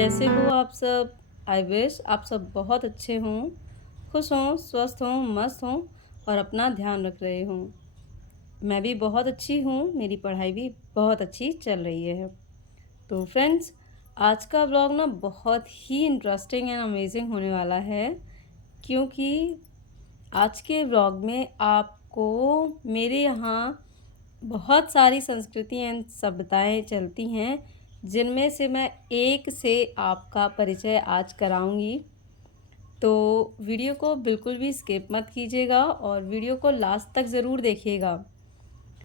कैसे हो आप सब? आई विश आप सब बहुत अच्छे हों, खुश हों, स्वस्थ हों, मस्त हों और अपना ध्यान रख रहे हों। मैं भी बहुत अच्छी हूँ, मेरी पढ़ाई भी बहुत अच्छी चल रही है। तो फ्रेंड्स, आज का व्लॉग ना बहुत ही इंटरेस्टिंग एंड अमेजिंग होने वाला है, क्योंकि आज के व्लॉग में आपको मेरे यहाँ बहुत सारी संस्कृति एंड सभ्यताएँ चलती हैं, जिनमें से मैं एक से आपका परिचय आज कराऊंगी। तो वीडियो को बिल्कुल भी स्किप मत कीजिएगा और वीडियो को लास्ट तक ज़रूर देखिएगा,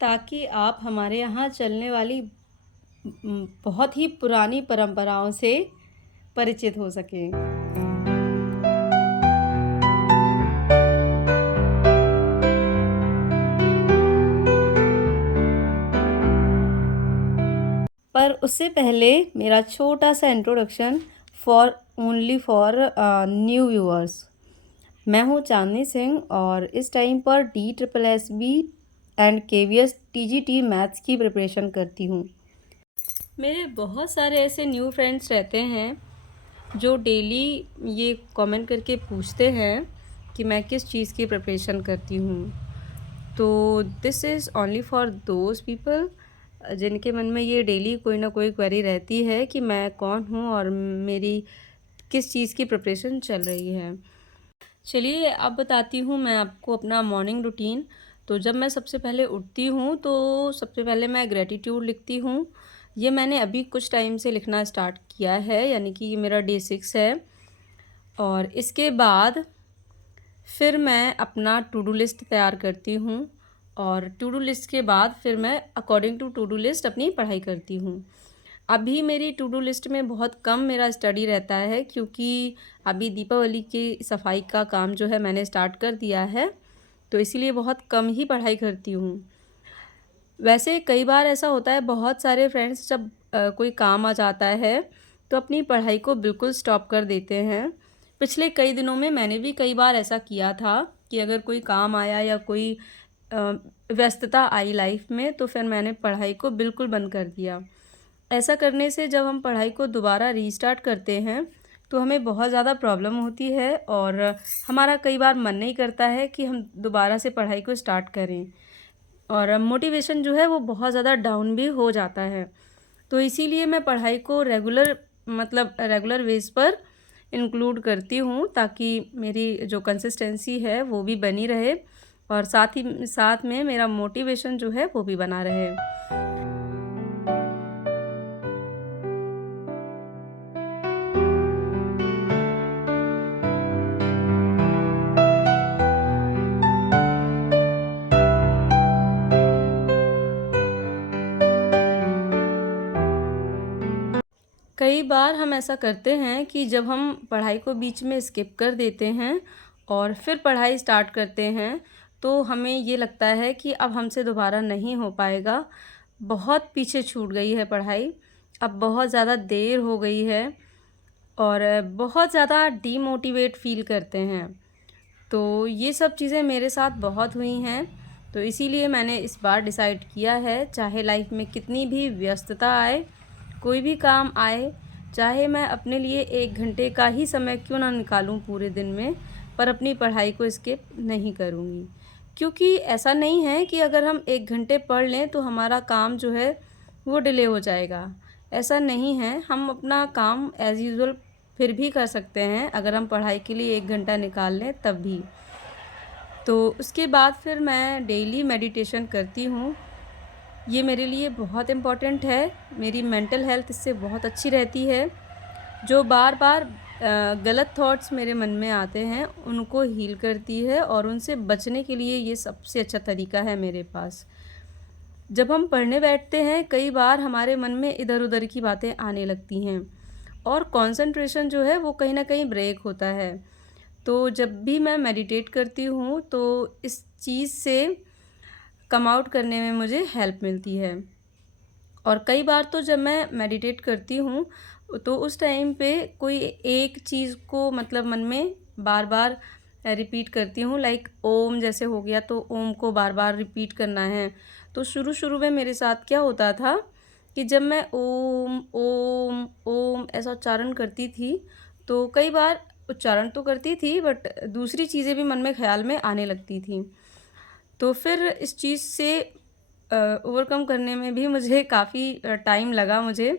ताकि आप हमारे यहाँ चलने वाली बहुत ही पुरानी परंपराओं से परिचित हो सकें। पर उससे पहले मेरा छोटा सा इंट्रोडक्शन फॉर न्यू व्यूअर्स। मैं हूँ चांदनी सिंह और इस टाइम पर DSSB and KVS TGT maths की प्रिपरेशन करती हूँ। मेरे बहुत सारे ऐसे न्यू फ्रेंड्स रहते हैं जो डेली ये कमेंट करके पूछते हैं कि मैं किस चीज़ की प्रिपरेशन करती हूँ। तो this is only for those people जिनके मन में ये डेली कोई ना कोई क्वेरी रहती है कि मैं कौन हूँ और मेरी किस चीज़ की प्रिपरेशन चल रही है। चलिए अब बताती हूँ मैं आपको अपना मॉर्निंग रूटीन। तो जब मैं सबसे पहले उठती हूँ तो सबसे पहले मैं ग्रेटिट्यूड लिखती हूँ। ये मैंने अभी कुछ टाइम से लिखना स्टार्ट किया है, यानी कि ये मेरा डे 6 है। और इसके बाद फिर मैं अपना टू डू लिस्ट तैयार करती हूँ और टू डू लिस्ट के बाद फिर मैं अकॉर्डिंग टू डू लिस्ट अपनी पढ़ाई करती हूँ। अभी मेरी टू डू लिस्ट में बहुत कम मेरा स्टडी रहता है, क्योंकि अभी दीपावली की सफाई का काम जो है मैंने स्टार्ट कर दिया है, तो इसीलिए बहुत कम ही पढ़ाई करती हूँ। वैसे कई बार ऐसा होता है, बहुत सारे फ्रेंड्स जब कोई काम आ जाता है तो अपनी पढ़ाई को बिल्कुल स्टॉप कर देते हैं। पिछले कई दिनों में मैंने भी कई बार ऐसा किया था कि अगर कोई काम आया या कोई व्यस्तता आई लाइफ में, तो फिर मैंने पढ़ाई को बिल्कुल बंद कर दिया। ऐसा करने से जब हम पढ़ाई को दोबारा रीस्टार्ट करते हैं तो हमें बहुत ज़्यादा प्रॉब्लम होती है और हमारा कई बार मन नहीं करता है कि हम दोबारा से पढ़ाई को स्टार्ट करें, और मोटिवेशन जो है वो बहुत ज़्यादा डाउन भी हो जाता है। तो इसीलिए मैं पढ़ाई को रेगुलर बेस पर इंक्लूड करती हूँ, ताकि मेरी जो कंसिस्टेंसी है वो भी बनी रहे और साथ में मेरा मोटिवेशन जो है वो भी बना रहे। कई बार हम ऐसा करते हैं कि जब हम पढ़ाई को बीच में स्किप कर देते हैं और फिर पढ़ाई स्टार्ट करते हैं, तो हमें ये लगता है कि अब हमसे दोबारा नहीं हो पाएगा, बहुत पीछे छूट गई है पढ़ाई, अब बहुत ज़्यादा देर हो गई है और बहुत ज़्यादा डीमोटिवेट फ़ील करते हैं। तो ये सब चीज़ें मेरे साथ बहुत हुई हैं, तो इसीलिए मैंने इस बार डिसाइड किया है, चाहे लाइफ में कितनी भी व्यस्तता आए, कोई भी काम आए, चाहे मैं अपने लिए 1 घंटे का ही समय क्यों ना निकालूं पूरे दिन में, पर अपनी पढ़ाई को स्किप नहीं करूंगी। क्योंकि ऐसा नहीं है कि अगर हम 1 घंटे पढ़ लें तो हमारा काम जो है वो डिले हो जाएगा। ऐसा नहीं है, हम अपना काम एज़ यूजुअल फिर भी कर सकते हैं, अगर हम पढ़ाई के लिए 1 घंटा निकाल लें तब भी। तो उसके बाद फिर मैं डेली मेडिटेशन करती हूँ। ये मेरे लिए बहुत इम्पॉर्टेंट है, मेरी मेंटल हेल्थ इससे बहुत अच्छी रहती है। जो बार बार गलत थॉट्स मेरे मन में आते हैं उनको हील करती है और उनसे बचने के लिए ये सबसे अच्छा तरीका है मेरे पास। जब हम पढ़ने बैठते हैं कई बार हमारे मन में इधर उधर की बातें आने लगती हैं और कंसंट्रेशन जो है वो कहीं ना कहीं ब्रेक होता है। तो जब भी मैं मेडिटेट करती हूँ तो इस चीज़ से कम आउट करने में मुझे हेल्प मिलती है। और कई बार तो जब मैं मेडिटेट करती हूँ तो उस टाइम पे कोई एक चीज़ को मन में बार बार रिपीट करती हूँ, लाइक ओम जैसे हो गया तो ओम को बार बार रिपीट करना है। तो शुरू शुरू में मेरे साथ क्या होता था कि जब मैं ओम ओम ओम ऐसा उच्चारण करती थी तो कई बार उच्चारण तो करती थी बट दूसरी चीज़ें भी मन में ख़्याल में आने लगती थी। तो फिर इस चीज़ से ओवरकम करने में भी मुझे काफ़ी टाइम लगा मुझे,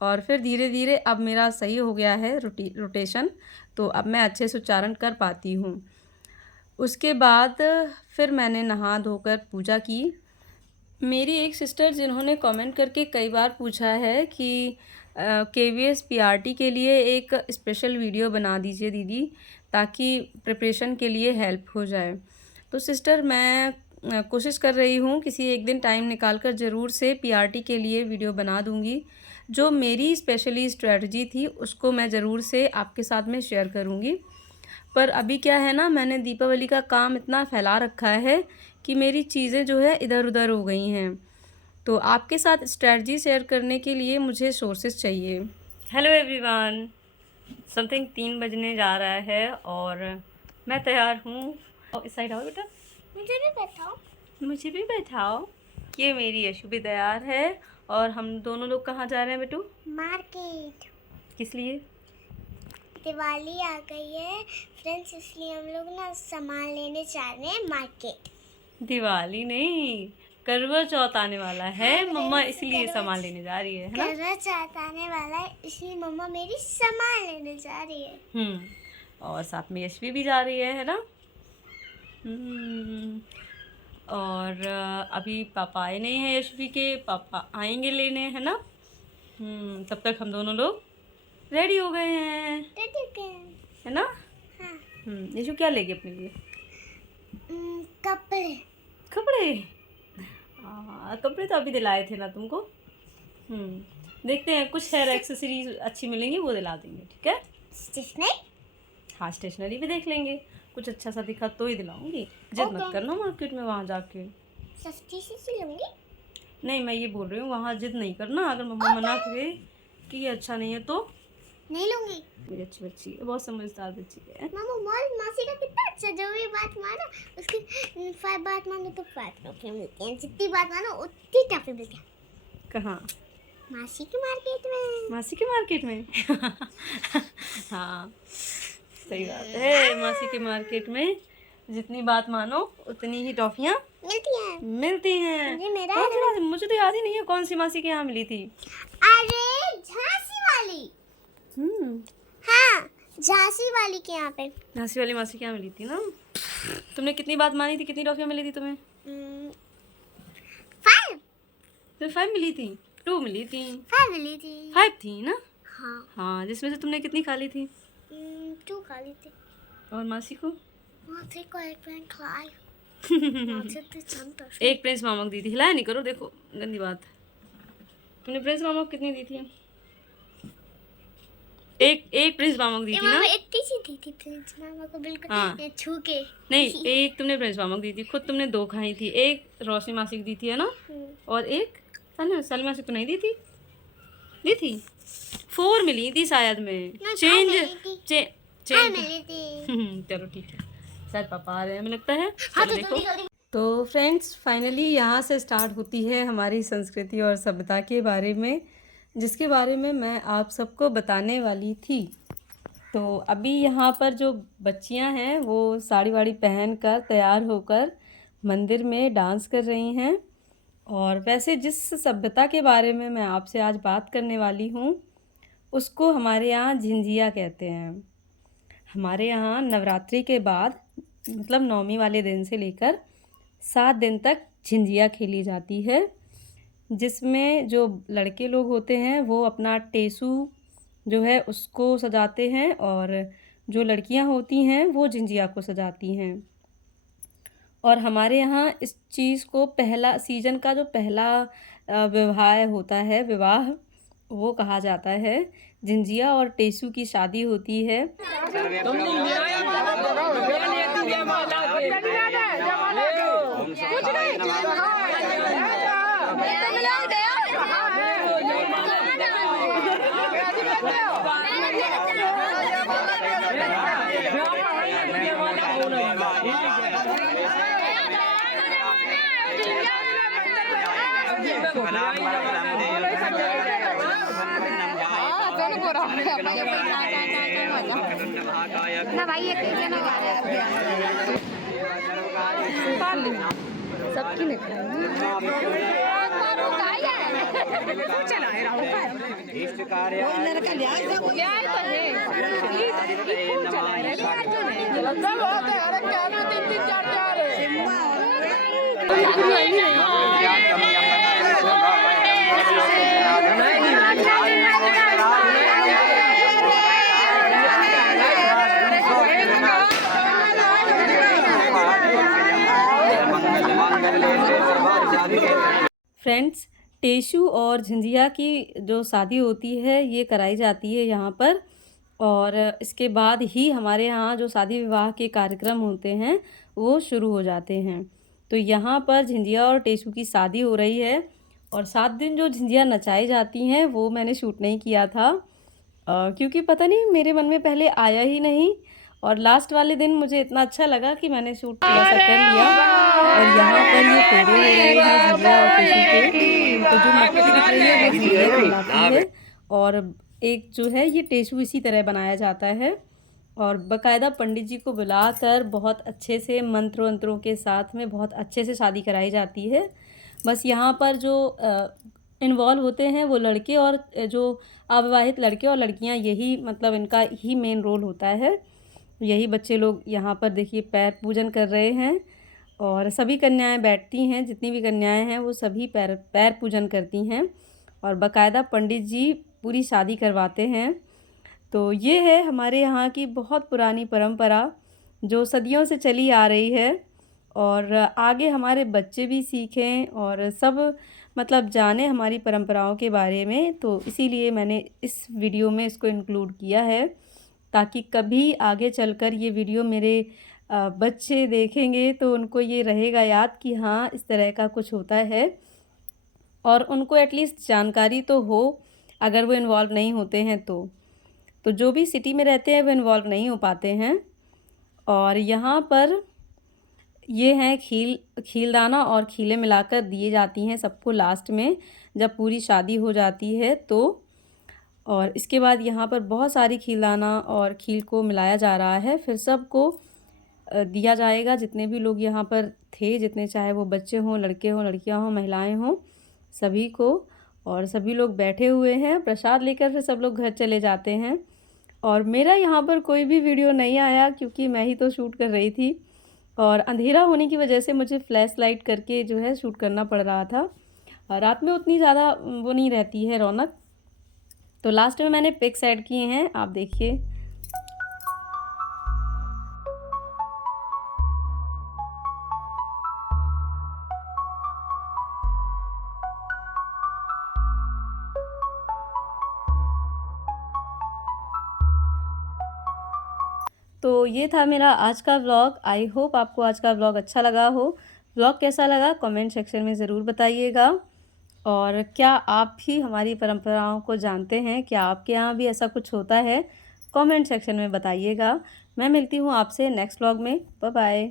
और फिर धीरे-धीरे अब मेरा सही हो गया है रोटेशन, तो अब मैं अच्छे से उच्चारण कर पाती हूँ। उसके बाद फिर मैंने नहा धोकर पूजा की। मेरी एक सिस्टर जिन्होंने कमेंट करके कई बार पूछा है कि केवीएस पीआरटी के लिए एक स्पेशल वीडियो बना दीजिए दीदी, ताकि प्रिपरेशन के लिए हेल्प हो जाए। तो सिस्टर मैं कोशिश कर रही हूँ किसी एक दिन टाइम निकाल कर ज़रूर से पीआरटी के लिए वीडियो बना दूँगी। जो मेरी स्पेशली स्ट्रैटेजी थी उसको मैं ज़रूर से आपके साथ में शेयर करूँगी। पर अभी क्या है ना, मैंने दीपावली का काम इतना फैला रखा है कि मेरी चीज़ें जो है इधर-उधर हो गई हैं। तो आपके साथ स्ट्रैटेजी शेयर करने के लिए मुझे सोर्सेस चाहिए। हेलो एवरीवन, समथिंग 3 बजने जा रहा है और मैं तैयार हूँ। इस साइड आओ बेटा, मुझे भी बैठाओ। मुझे भी बैठाओ। ये मेरी यशु भी तैयार है और हम दोनों लोग कहाँ जा रहे हैं बेटू? मार्केट। किस लिए? दिवाली आ गई है फ्रेंड्स, इसलिए हम लोग ना सामान लेने जा रहे हैं मार्केट। दिवाली नहीं, करवा चौथ आने वाला है। मम्मा इसलिए सामान लेने जा रही है ना? करवा चौथ आने वाला है इसलिए मम्मा मेरी सामान लेने जा रही है। और साथ में यशवी भी जा रही है ना? और अभी पापा आए नहीं हैं यशवी के, पापा आएंगे लेने, है ना? तब तक हम दोनों लोग रेडी हो गए हैं, है ना? हाँ। यशु क्या लेगी अपने लिए? कपड़े। कपड़े? कपड़े तो अभी दिलाए थे ना तुमको। देखते हैं, कुछ हेयर एक्सेसरीज अच्छी मिलेंगी वो दिला देंगे, ठीक है? स्टेशनरी? हाँ, स्टेशनरी भी देख लेंगे, कुछ अच्छा सा दिखा तो ही दिलाऊंगी। जिद मत करना मार्केट में वहाँ जाके। सस्ती सी सिलूंगी? नहीं, मैं ये बोल रही हूँ वहाँ जिद नहीं करना। अगर मम्मा मना करे कि ये अच्छा नहीं है तो नहीं लूंगी। मेरी अच्छी बच्ची है, बहुत समझदार बच्ची है। मामा मासी का कितना अच्छा, जो भी बात मानो उसकी 5 बात मानो तो 5 टॉफी मिलती हैं, जितनी बात मानो उतनी टॉफी मिलती है। कहाँ? मासी की मार्केट में। मासी के मार्केट में? हाँ सही बात है, मासी के मार्केट में जितनी बात मानो उतनी ही टॉफियाँ मिलती हैं। मुझे तो याद ही नहीं है कौन सी मासी के यहाँ मिली थी। अरे झांसी वाली। हाँ, झांसी वाली के यहाँ पे। झांसी वाली मासी के यहाँ मिली थी ना? तुमने कितनी बात मानी थी, कितनी टॉफियाँ मिली थी तुम्हें? 5। तुम्हें 5 मिली थी? 2 मिली थी? 5 मिली थी। 5 थी ना? हाँ, जिसमें से तुमने कितनी खा ली थी? 2 खा ली थी। और मासी को? मासी को 1 प्लेट खिलाई। एक प्रिंस मामा को दी थी, हिलाया नहीं करो, देखो गंदी बात। तुमने प्रिंस मामा को कितनी दी थी? एक प्रिंस मामा को दी थी ना? इतनी सी दी थी प्रिंस मामा को, बिल्कुल ये छू के। नहीं, एक तुमने प्रिंस मामा को दी थी, खुद तुमने 2 खाई थी। एक रोशनी मासी को दी थी, है ना? और एक साली मासी को नहीं दी थी? दी थी? 4 मिली थी शायद में। चेंज चलो ठीक है, शायद पापा आ रहे हैं हमें लगता है। चलो देखो। तो फ्रेंड्स, फाइनली यहाँ से स्टार्ट होती है हमारी संस्कृति और सभ्यता के बारे में, जिसके बारे में मैं आप सबको बताने वाली थी। तो अभी यहाँ पर जो बच्चियाँ हैं वो साड़ी वाड़ी पहन कर तैयार होकर मंदिर में डांस कर रही हैं। और वैसे जिस सभ्यता के बारे में मैं आपसे आज बात करने वाली हूँ उसको हमारे यहाँ झिंझिया कहते हैं। हमारे यहाँ नवरात्रि के बाद मतलब 9वीं वाले दिन से लेकर 7 दिन तक झिंझिया खेली जाती है, जिसमें जो लड़के लोग होते हैं वो अपना टेसू जो है उसको सजाते हैं और जो लड़कियां होती हैं वो झिंझिया को सजाती हैं। और हमारे यहाँ इस चीज़ को पहला सीजन का जो पहला विवाह होता है, विवाह वो कहा जाता है। झिंझिया और टेसू की शादी होती है। ना भाई ये कैसे ना गा रहा है सबकी फ्रेंड्स, टेशु और झंझिया की जो शादी होती है ये कराई जाती है यहाँ पर। और इसके बाद ही हमारे यहाँ जो शादी विवाह के कार्यक्रम होते हैं वो शुरू हो जाते हैं। तो यहाँ पर झंझिया और टेशु की शादी हो रही है और 7 दिन जो झंझिया नचाई जाती हैं वो मैंने शूट नहीं किया था, क्योंकि पता नहीं मेरे मन में पहले आया ही नहीं। और लास्ट वाले दिन मुझे इतना अच्छा लगा कि मैंने शूट थोड़ा सा कर लिया। और यहाँ पर ये फेरे हो रहे हैं झंझिया और टेशु के। तो जो मटकी दिख रही है वो झंझिया कहलाती है और एक जो है ये टेशु इसी तरह बनाया जाता है। और बाकायदा पंडित जी को बुलाकर बहुत अच्छे से मंत्र वंत्रों के साथ में बहुत अच्छे से शादी कराई जाती है। बस यहाँ पर जो इन्वॉल्व होते हैं वो लड़के और जो अविवाहित लड़के और लड़कियाँ, यही मतलब इनका ही मेन रोल होता है। यही बच्चे लोग यहाँ पर देखिए पैर पूजन कर रहे हैं और सभी कन्याएं बैठती हैं, जितनी भी कन्याएं हैं वो सभी पैर पूजन करती हैं और बाकायदा पंडित जी पूरी शादी करवाते हैं। तो ये है हमारे यहाँ की बहुत पुरानी परंपरा जो सदियों से चली आ रही है और आगे हमारे बच्चे भी सीखें और सब मतलब जाने हमारी परंपराओं के बारे में। तो इसीलिए मैंने इस वीडियो में इसको इंक्लूड किया है ताकि कभी आगे चलकर ये वीडियो मेरे बच्चे देखेंगे तो उनको ये रहेगा याद कि हाँ इस तरह का कुछ होता है और उनको एटलीस्ट जानकारी तो हो, अगर वो इन्वॉल्व नहीं होते हैं तो जो भी सिटी में रहते हैं वो इन्वॉल्व नहीं हो पाते हैं। और यहाँ पर ये हैं खीलदाना और खीलें मिलाकर दिए जाती हैं सबको लास्ट में जब पूरी शादी हो जाती है तो। और इसके बाद यहाँ पर बहुत सारी खीलदाना और खील को मिलाया जा रहा है, फिर सबको दिया जाएगा जितने भी लोग यहाँ पर थे, जितने चाहे वो बच्चे हों, लड़के हों, लड़कियाँ हों, महिलाएं हों, सभी को। और सभी लोग बैठे हुए हैं, प्रसाद लेकर फिर सब लोग घर चले जाते हैं। और मेरा यहाँ पर कोई भी वीडियो नहीं आया क्योंकि मैं ही तो शूट कर रही थी और अंधेरा होने की वजह से मुझे फ्लैश लाइट करके जो है शूट करना पड़ रहा था। रात में उतनी ज़्यादा वो नहीं रहती है रौनक। तो लास्ट में मैंने पिक्स ऐड किए हैं, आप देखिए। तो ये था मेरा आज का व्लॉग। आई होप आपको आज का व्लॉग अच्छा लगा हो। व्लॉग कैसा लगा कमेंट सेक्शन में ज़रूर बताइएगा। और क्या आप भी हमारी परंपराओं को जानते हैं? क्या आपके यहाँ भी ऐसा कुछ होता है? कमेंट सेक्शन में बताइएगा। मैं मिलती हूँ आपसे नेक्स्ट व्लॉग में। Bye bye.